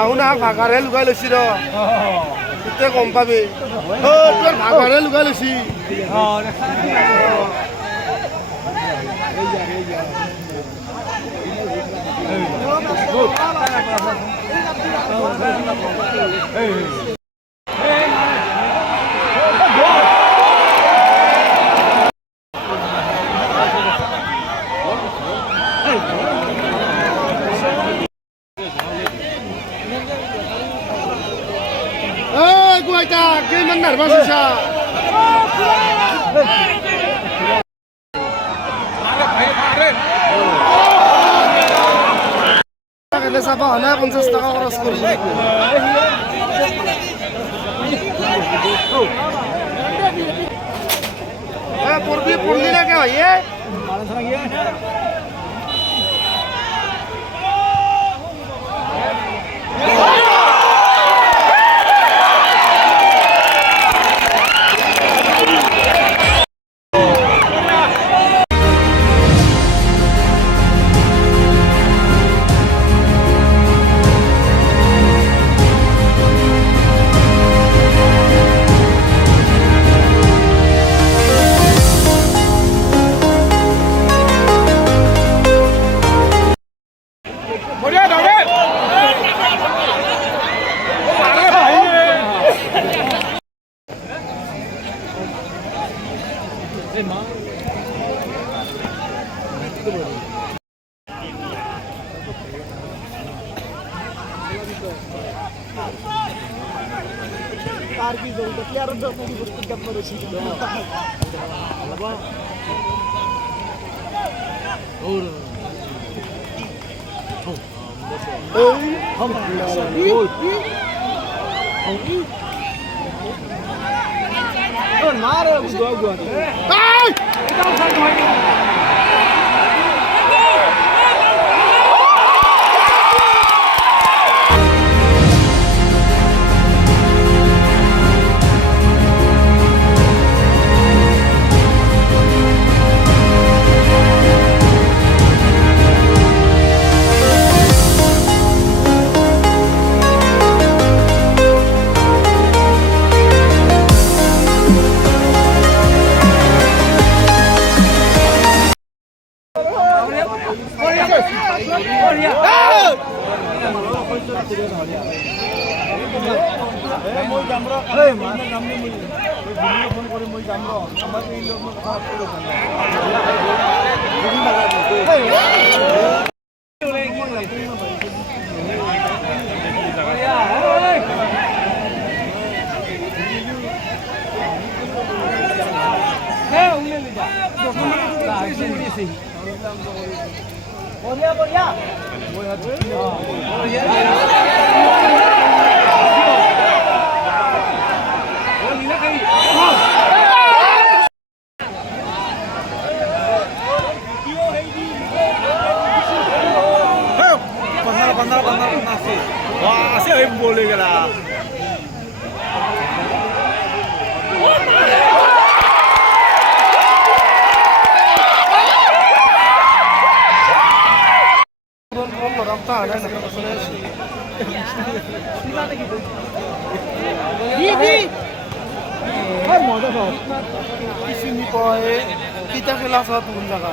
আহুনা ভাগাৰহে লুকাই লৈছি ৰ তেতিয়া গম পাবি তোৰ ভাগাৰহে লুকাই লৈছি গুৱাইটা কিমান নাৰ্ভাছ হৈছা কেনে চাবা হলে 50 টকা খৰচ কৰি পূৰ্বী পূৰ্ণি লাগে হয় তাৰ কি জড়িত প্লেয়াৰেৰ জন্য বস্তু কেমন ৰয়েছে না ৰে মই যাম ৰ এই মানে নাম নি মই ফোন কৰি মই যাম ৰ আমাৰ এই লোক মই কথা পাতিব যাম বঢ়িয়া বঢ়িয়া Bandar sih. Wah, sih boleh gila. Sini koi kita kelas satu jaga.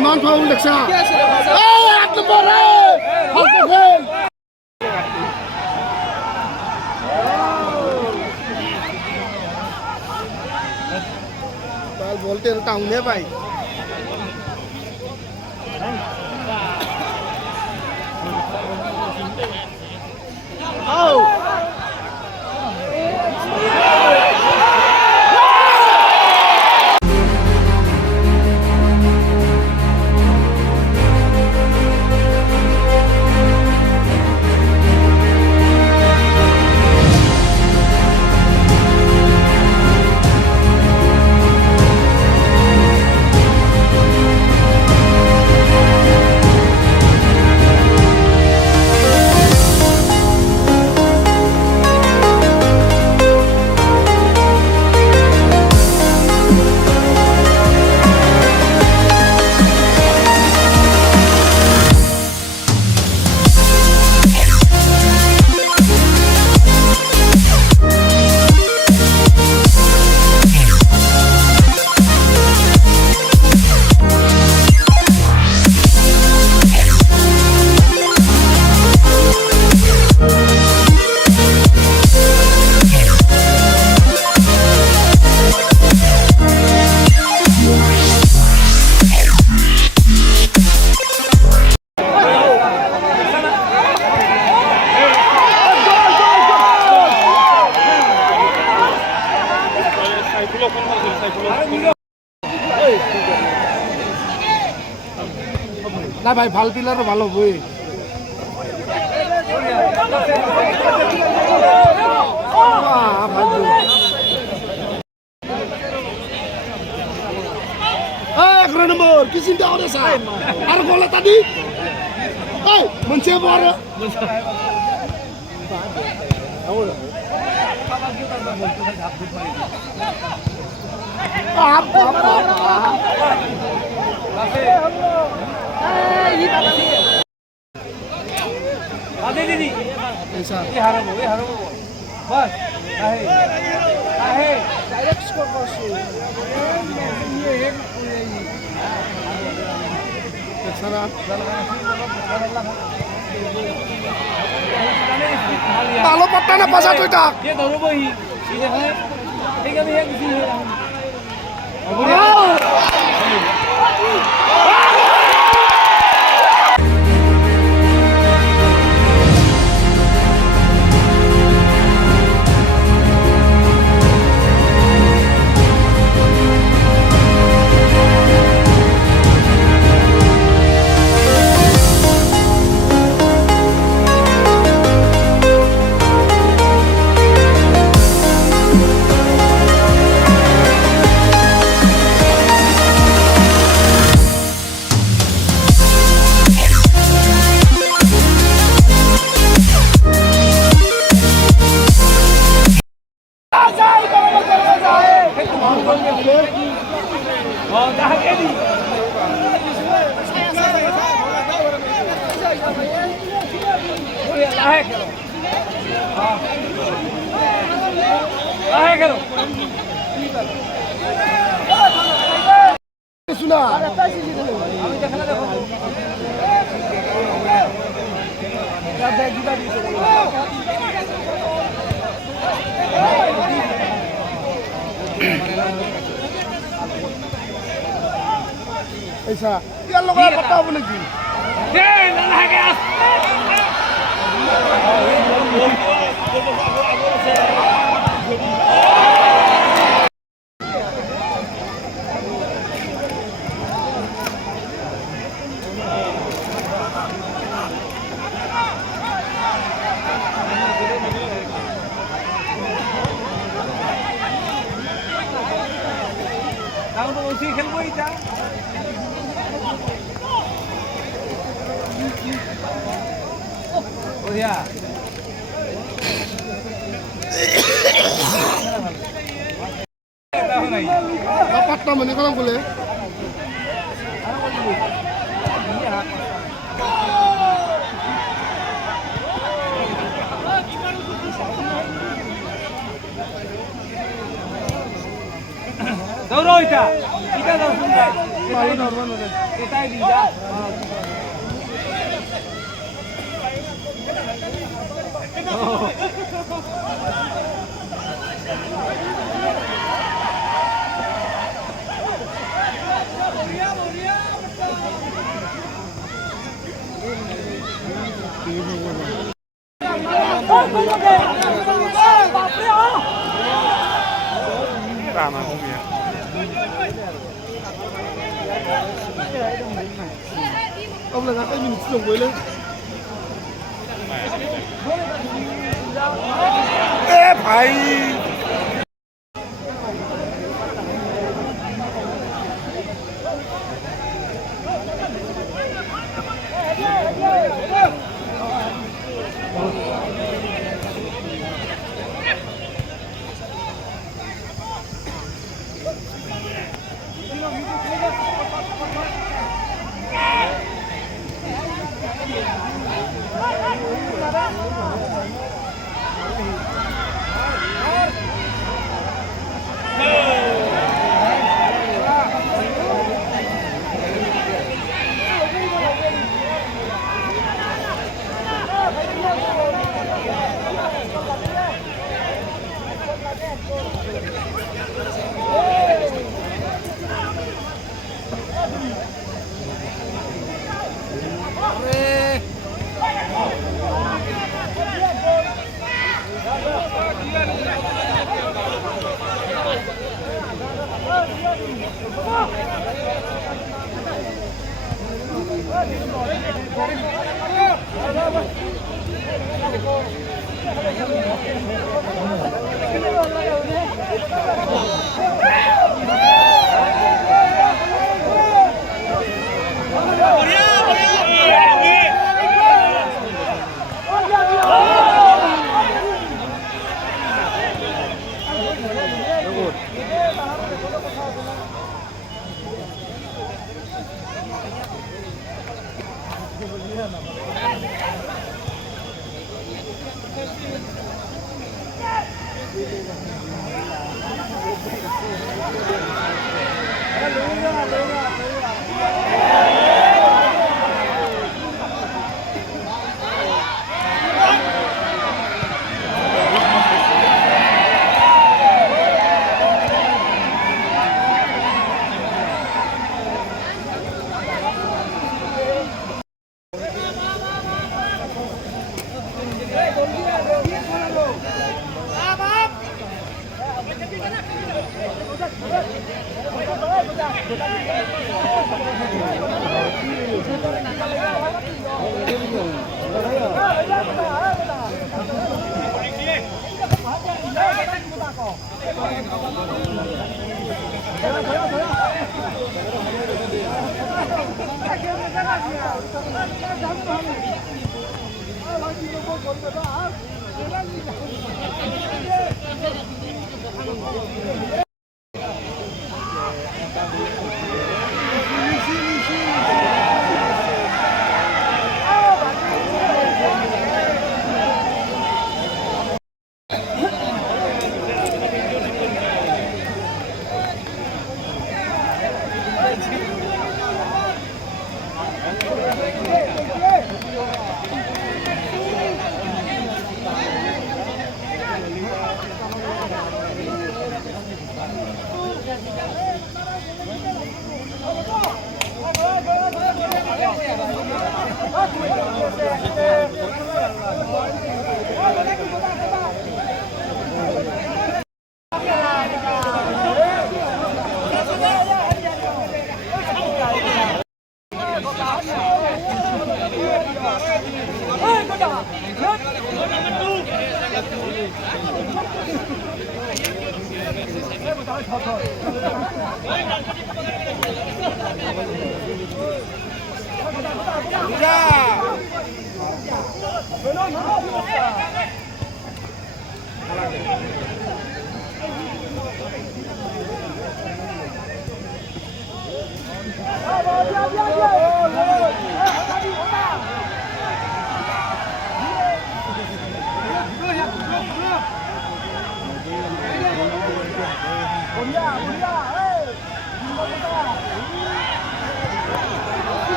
Iman Paul Laksa. Oh, at the ball! Ball बोलते रहता हूँ ने भाई. Oh! না ভাই ভাল পিলারও ভালো হবই নম্বর কি চিন্তা করে আর বলে তাদি मोनसे बर' Talo patah na pasal tu tak? Dia tahu bohi. Ini kan, ini kan yang sini. ऐसा क्या लोग पता हो नहीं Kamu tuh sih kan gue itu. Oh ya. Dapat namanya kalau boleh. Dauro ita. Kita dauro sunda. Malu normal udah. Kita bisa. Ramah ya. Ông là cái mình dùng với lên. Ê phải. Come on.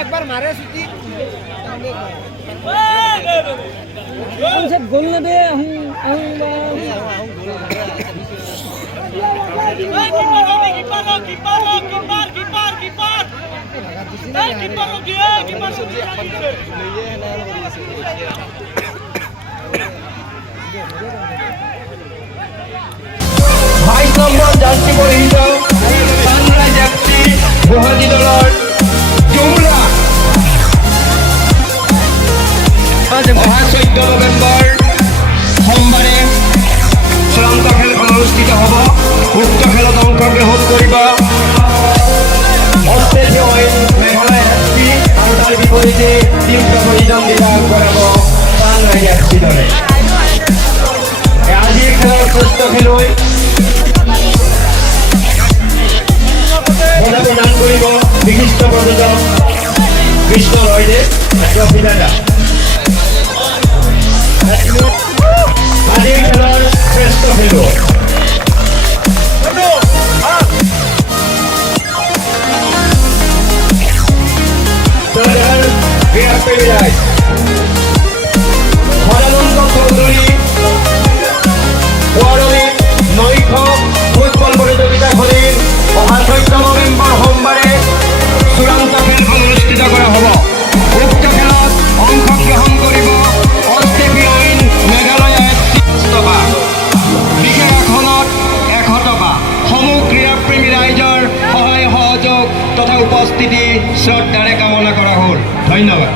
একবার মারে ছুটি गोल दे বাইশ নম্বর jersey পরিহিত sunrise FC Guwahati দলৰ যমুনা অহা 14 নৱেম্বৰ সোমবাৰে চূড়ান্ত খেলখন অনুষ্ঠিত হ'ব। উক্ত খেলত অংশগ্ৰহণ কৰিব অষ্ট্ৰেলিয়া মেঘালয় এফচি আৰু তাৰ বিপৰীতে তীব্ৰ প্ৰতিদ্বন্দ্বিতা আগবঢ়াব সানৰাইজ এফচি দলে। আজিৰ খেলৰ শ্ৰেষ্ঠ খেলুৱৈ বঁটা প্ৰদান কৰিব বিশিষ্ট কৃষ্ণ ৰয়দে ট্ৰফিদাতা আজিৰ খেলৰ শ্ৰেষ্ঠ খেলুৱৈ Saudara BRP Wilayah Horanand Chaudhary Waroni Noikho football প্ৰতিযোগিতাখনিৰ অহা 14 নৱেম্বৰ সোমবাৰে চূড়ান্ত খেলখন অনুষ্ঠিত কৰা হ'ব উক্ত খেলত অংশগ্ৰহণ কৰিব অষ্ট্ৰেলিয়ান মেঘালয় FC টকা বিশেষ আসনত 100 টকা সমূহ ক্ৰীড়াপ্ৰেমী ৰাইজৰ সহায় সহযোগ তথা উপস্থিতি শ্ৰদ্ধাৰে কামনা কৰা হ'ল ধন্যবাদ।